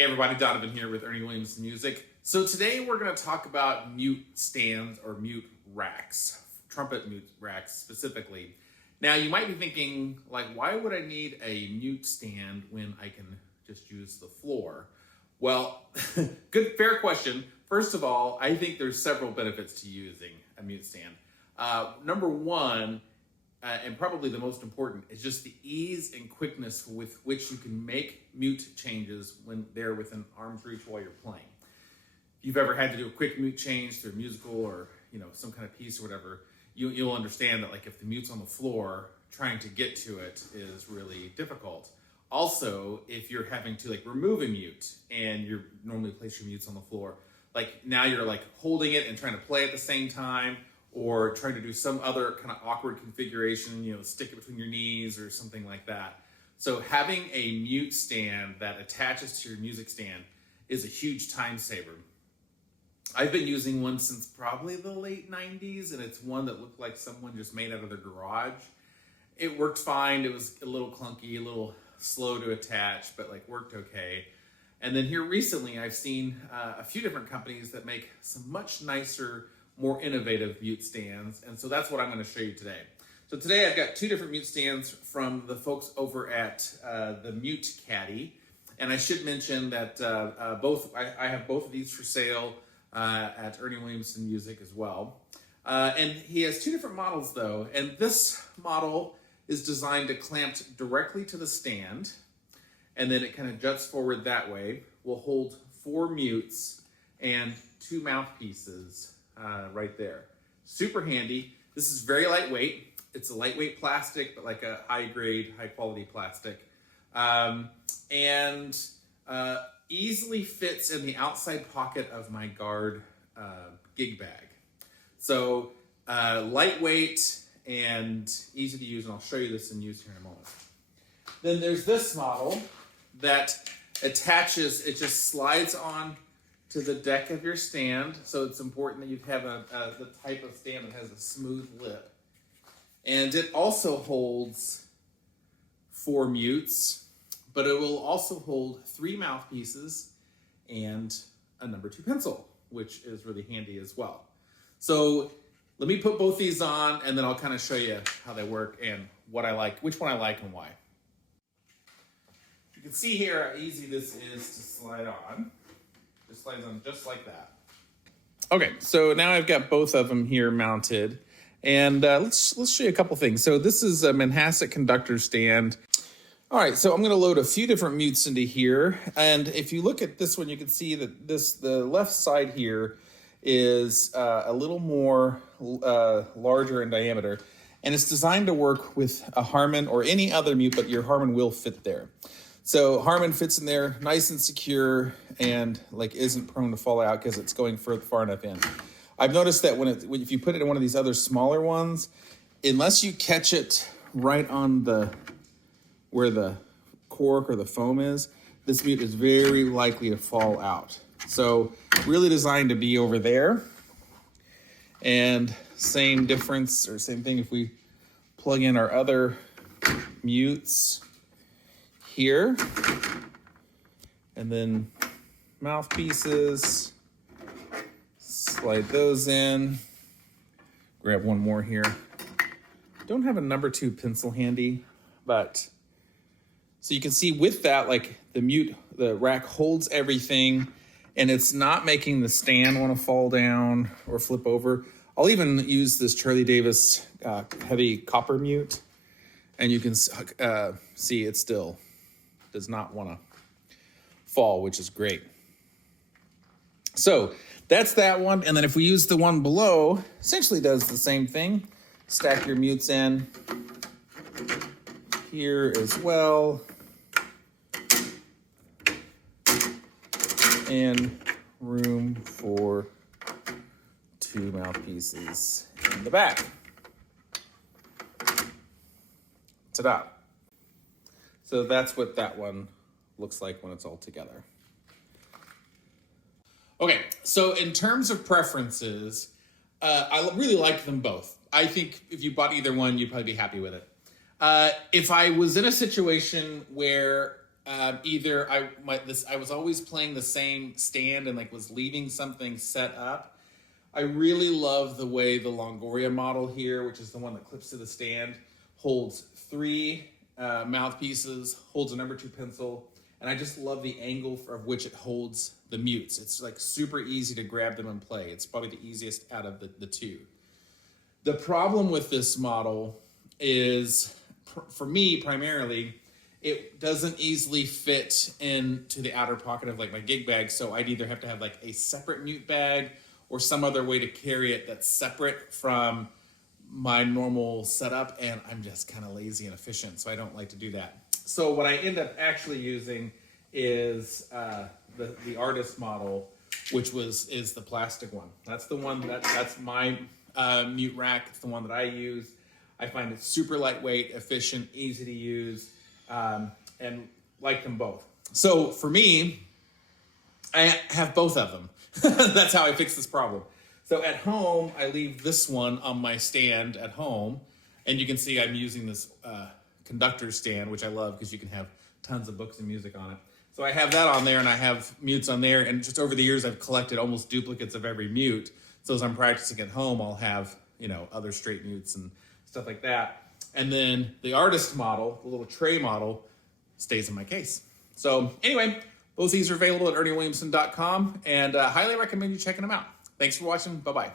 Hey everybody, Donovan here with Ernie Williams Music. So today we're going to talk about mute stands or mute racks, trumpet mute racks specifically. Now you might be thinking, like, why would I need a mute stand when I can just use the floor? Well, fair question. First of all, I think there's several benefits to using a mute stand. Number one, and probably the most important, is just the ease and quickness with which you can make mute changes when they're within arm's reach while you're playing. If you've ever had to do a quick mute change through a musical or some kind of piece or whatever, you'll understand that, like, if the mute's on the floor, trying to get to it is really difficult. Also, if you're having to remove a mute and you're normally place your mutes on the floor, now you're holding it and trying to play at the same time, or trying to do some other kind of awkward configuration, stick it between your knees or something like that. So having a mute stand that attaches to your music stand is a huge time saver. I've been using one since probably the late 90s, and it's one that looked like someone just made out of their garage. It worked fine. It was a little clunky, a little slow to attach, but worked okay. And then here recently, I've seen a few different companies that make some much nicer, more innovative mute stands, and so that's what I'm going to show you today. So today I've got two different mute stands from the folks over at the Mute Caddy, and I should mention that I have both of these for sale at Ernie Williamson Music as well. And he has two different models though, and this model is designed to clamp directly to the stand, and then it kind of juts forward that way. Will hold 4 mutes and 2 mouthpieces right there. Super handy. This is very lightweight. It's a lightweight plastic, but like a high grade, high quality plastic. And easily fits in the outside pocket of my guard gig bag. So lightweight and easy to use, and I'll show you this in use here in a moment. Then there's this model that attaches, it just slides on to the deck of your stand. So it's important that you have the type of stand that has a smooth lip. And it also holds 4 mutes, but it will also hold 3 mouthpieces and a number 2 pencil, which is really handy as well. So let me put both these on, and then I'll kind of show you how they work and what I like, which one I like and why. You can see here how easy this is to slide on. It slides on just like that. Okay, so now I've got both of them here mounted, and let's show you a couple things. So this is a Manhasset conductor stand. All right, so I'm going to load a few different mutes into here, and if you look at this one, you can see that the left side here is a little more larger in diameter, and it's designed to work with a Harman or any other mute, but your Harman will fit there. So Harman fits in there nice and secure, and isn't prone to fall out because it's going far enough in. I've noticed that if you put it in one of these other smaller ones, unless you catch it right on where the cork or the foam is, this mute is very likely to fall out. So really designed to be over there. And same difference, or same thing if we plug in our other mutes here, and then mouthpieces, slide those in, grab one more here. Don't have a number 2 pencil handy, but so you can see with that, the rack holds everything, and it's not making the stand want to fall down or flip over. I'll even use this Charlie Davis heavy copper mute, and you can see it still does not want to fall, which is great. So that's that one. And then if we use the one below, essentially does the same thing. Stack your mutes in here as well. And room for 2 mouthpieces in the back. Ta-da. So that's what that one looks like when it's all together. Okay, so in terms of preferences, I really like them both. I think if you bought either one, you'd probably be happy with it. If I was in a situation where either I was always playing the same stand and like was leaving something set up. I really love the way the Longoria model here, which is the one that clips to the stand, holds 3 mouthpieces, holds a number 2 pencil, and I just love the angle of which it holds the mutes. It's like super easy to grab them and play. It's probably the easiest out of the 2. The problem with this model is, for me primarily, it doesn't easily fit into the outer pocket of like my gig bag, so I'd either have to have like a separate mute bag or some other way to carry it that's separate from my normal setup, and I'm just kind of lazy and efficient, so I don't like to do that. So what I end up actually using is the artist model, which is the plastic one. That's the one that's my mute rack. It's the one that I use. I find it super lightweight, efficient, easy to use, and like them both. So for me, I have both of them. That's how I fix this problem. So at home, I leave this one on my stand at home, and you can see I'm using this conductor stand, which I love because you can have tons of books and music on it. So I have that on there, and I have mutes on there, and just over the years, I've collected almost duplicates of every mute. So as I'm practicing at home, I'll have, other straight mutes and stuff like that. And then the artist model, the little tray model, stays in my case. So anyway, both these are available at ErnieWilliamson.com, and highly recommend you checking them out. Thanks for watching. Bye-bye.